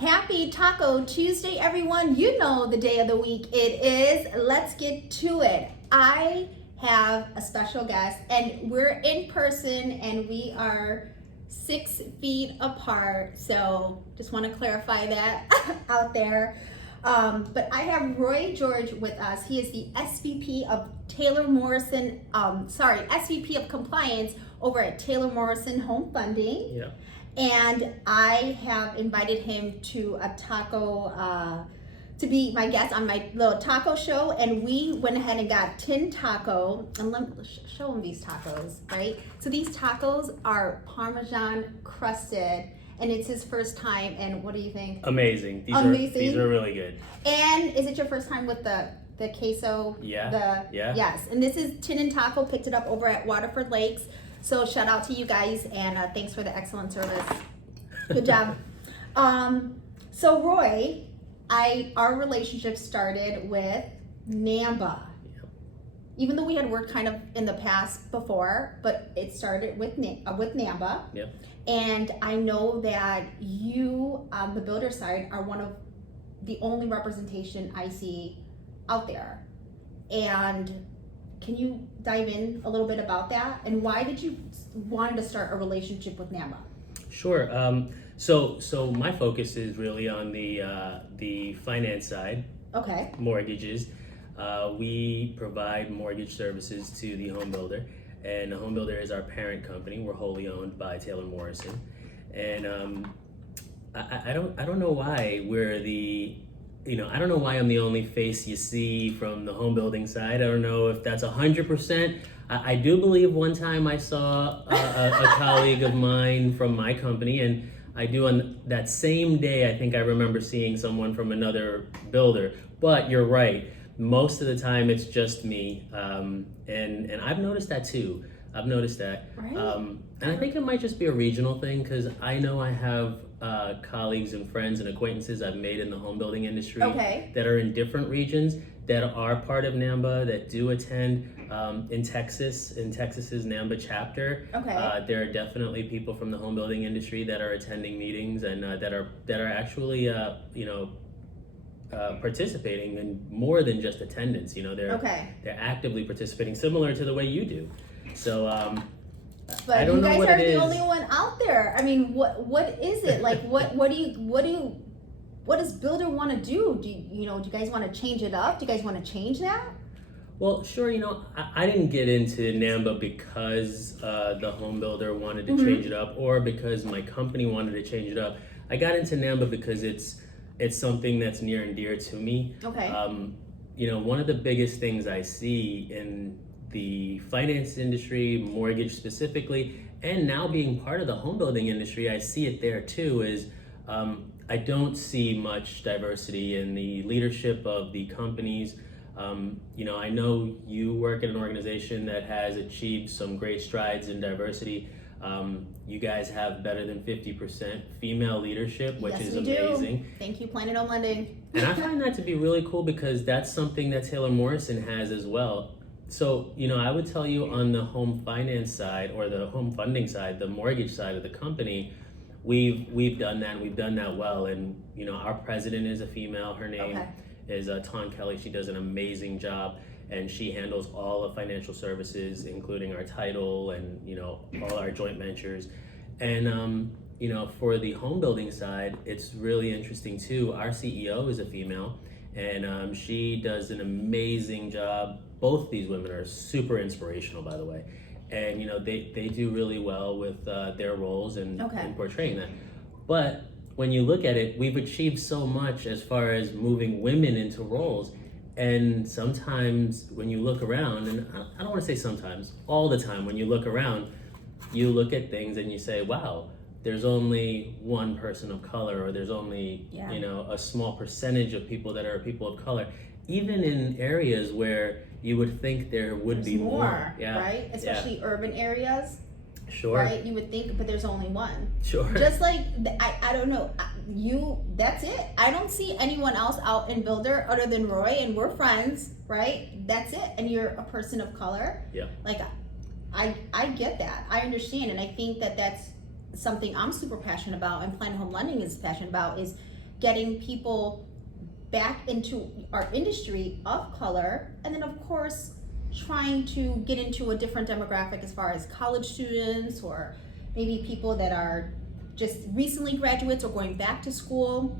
Happy Taco Tuesday, everyone. You know the day of the week it is. Let's get to it. I have a special guest, and we're in person, and we are 6 feet apart. So just want to clarify that out there. But I have Roy George with us. He is the SVP of SVP of Compliance over at Taylor Morrison Home Lending. Yeah. And I have invited him to a taco, to be my guest on my little taco show. And we went ahead and got 10 taco. And let me show him these tacos, right? So these tacos are Parmesan crusted. And it's his first time. And what do you think? Amazing. Amazing. These are really good. And is it your first time with the queso? Yeah. Yes. And this is Tin and Taco. Picked it up over at Waterford Lakes. So shout out to you guys, and thanks for the excellent service. Good job. So Roy, our relationship started with Namba. Yep. Even though we had worked kind of in the past before, but it started with Namba. Yep. And I know that you, on the builder side, are one of the only representation I see out there. And can you dive in a little bit about that, and why did you want to start a relationship with Namba? Sure. So my focus is really on the finance side. Okay. Mortgages. We provide mortgage services to the home builder, and the home builder is our parent company. We're wholly owned by Taylor Morrison, and I don't know why we're the I don't know why I'm the only face you see from the home building side. I don't know if that's 100%. I do believe one time I saw a colleague of mine from my company, and I do on that same day, I think I remember seeing someone from another builder. But you're right, most of the time it's just me. And I've noticed that too. I've noticed that. Right. And I think it might just be a regional thing, because I know I have colleagues and friends and acquaintances I've made in the home building industry that are in different regions that are part of Namba, that do attend in Texas's Namba chapter. Okay. There are definitely people from the home building industry that are attending meetings and that are actually participating in more than just attendance. They're actively participating, similar to the way you do. So but I don't you know guys what are it the is. only one out there. I mean, what is it like? What does builder want to do? Do you guys want to change it up? Do you guys want to change that? Well, sure. I didn't get into Namba because the home builder wanted to change it up, or because my company wanted to change it up. I got into Namba because it's something that's near and dear to me. Okay. One of the biggest things I see in the finance industry, mortgage specifically, and now being part of the home building industry, I see it there too, is I don't see much diversity in the leadership of the companies. I know you work at an organization that has achieved some great strides in diversity. You guys have better than 50% female leadership, which is amazing. Thank you, Planet Home Lending. And I find that to be really cool, because that's something that Taylor Morrison has as well. So, I would tell you, on the home finance side, or the home funding side, the mortgage side of the company, we've done that, and we've done that well. And, our president is a female. Her name is Tawn Kelly. She does an amazing job, and she handles all the financial services, including our title and, all our joint ventures. And, for the home building side, it's really interesting too. Our CEO is a female, and she does an amazing job. Both these women are super inspirational, by the way. And, they do really well with their roles and portraying that. But when you look at it, we've achieved so much as far as moving women into roles. And sometimes when you look around, and I don't want to say sometimes, all the time when you look around, you look at things and you say, wow, there's only one person of color, or there's only, a small percentage of people that are people of color. Even in areas where you would think there would be more. Right? Especially urban areas. Sure. Right? You would think, but there's only one. Sure. Just like, I don't know, that's it. I don't see anyone else out in builder other than Roy, and we're friends, right? That's it. And you're a person of color. Yeah. Like, I get that. I understand. And I think that that's something I'm super passionate about, and Planet Home Lending is passionate about, is getting people back into our industry of color, and then of course trying to get into a different demographic as far as college students or maybe people that are just recently graduates or going back to school,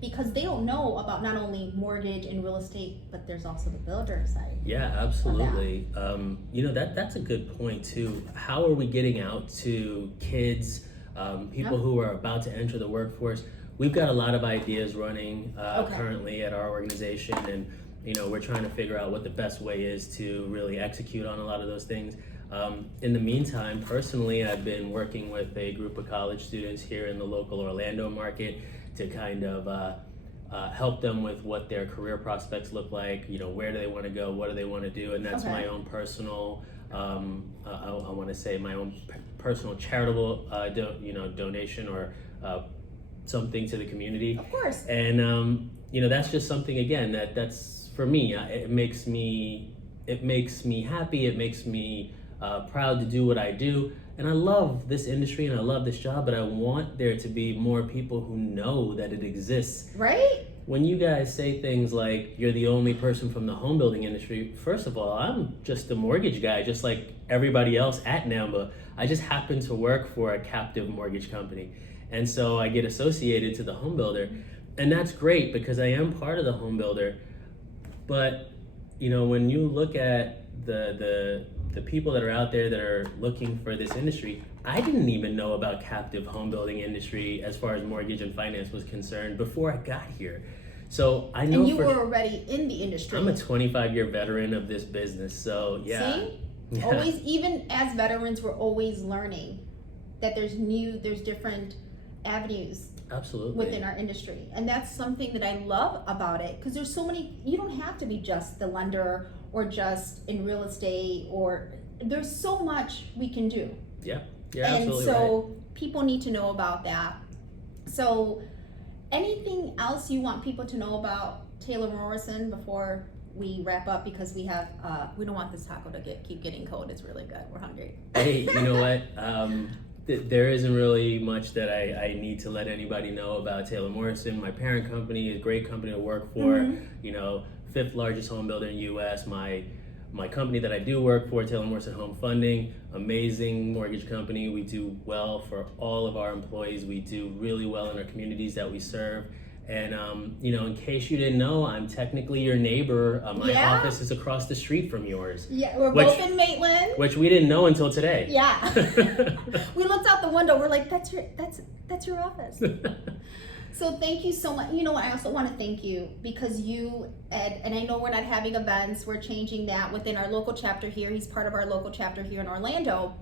because they don't know about not only mortgage and real estate, but there's also the builder side. Yeah, absolutely. That's a good point too. How are we getting out to kids, people who are about to enter the workforce? We've got a lot of ideas running currently at our organization, and we're trying to figure out what the best way is to really execute on a lot of those things. In the meantime, personally, I've been working with a group of college students here in the local Orlando market to kind of help them with what their career prospects look like. Where do they want to go? What do they want to do? And that's my own personal, I want to say my own personal charitable, donation or something to the community. Of course. And that's just something again that's for me. It makes me happy. It makes me proud to do what I do. And I love this industry and I love this job, but I want there to be more people who know that it exists. Right? When you guys say things like you're the only person from the home building industry, first of all, I'm just a mortgage guy, just like everybody else at Namba. I just happen to work for a captive mortgage company. And so I get associated to the home builder. And that's great because I am part of the home builder. But, when you look at the people that are out there that are looking for this industry, I didn't even know about captive home building industry as far as mortgage and finance was concerned before I got here. So I know. And you were already in the industry. I'm a 25-year veteran of this business, so yeah. See? Yeah. Always, even as veterans, we're always learning that there's different avenues. Absolutely. Within our industry. And that's something that I love about it, because there's so many, you don't have to be just the lender or just in real estate, or there's so much we can do. Yeah, you're absolutely right. And so right. People need to know about that. So anything else you want people to know about Taylor Morrison before we wrap up, because we have we don't want this taco to keep getting cold. It's really good. We're hungry. Hey, you know what? There isn't really much that I need to let anybody know about Taylor Morrison. My parent company is a great company to work for. Mm-hmm. 5th largest home builder in the U.S. My company that I do work for, Taylor Morrison Home Funding, amazing mortgage company. We do well for all of our employees. We do really well in our communities that we serve. And, in case you didn't know, I'm technically your neighbor. My office is across the street from yours. Yeah, we're both in Maitland. Which we didn't know until today. Yeah. We looked out the window. We're like, that's your office. So thank you so much. You know what? I also want to thank you because you, Ed, and I know we're not having events. We're changing that within our local chapter here. He's part of our local chapter here in Orlando.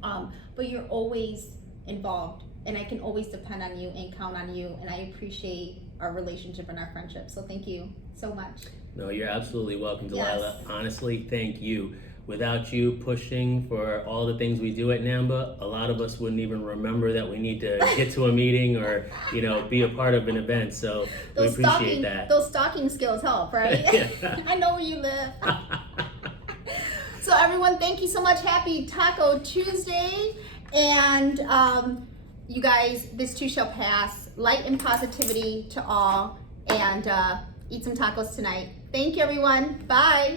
But you're always involved. And I can always depend on you and count on you, and I appreciate our relationship and our friendship. So thank you so much. No, you're absolutely welcome, Dalila. Yes. Honestly, thank you. Without you pushing for all the things we do at Namba, a lot of us wouldn't even remember that we need to get to a meeting or, be a part of an event. So we appreciate that. Those stalking skills help, right? Yeah. I know where you live. So everyone, thank you so much. Happy Taco Tuesday. And you guys, this too shall pass. Light and positivity to all. And eat some tacos tonight. Thank you, everyone. Bye.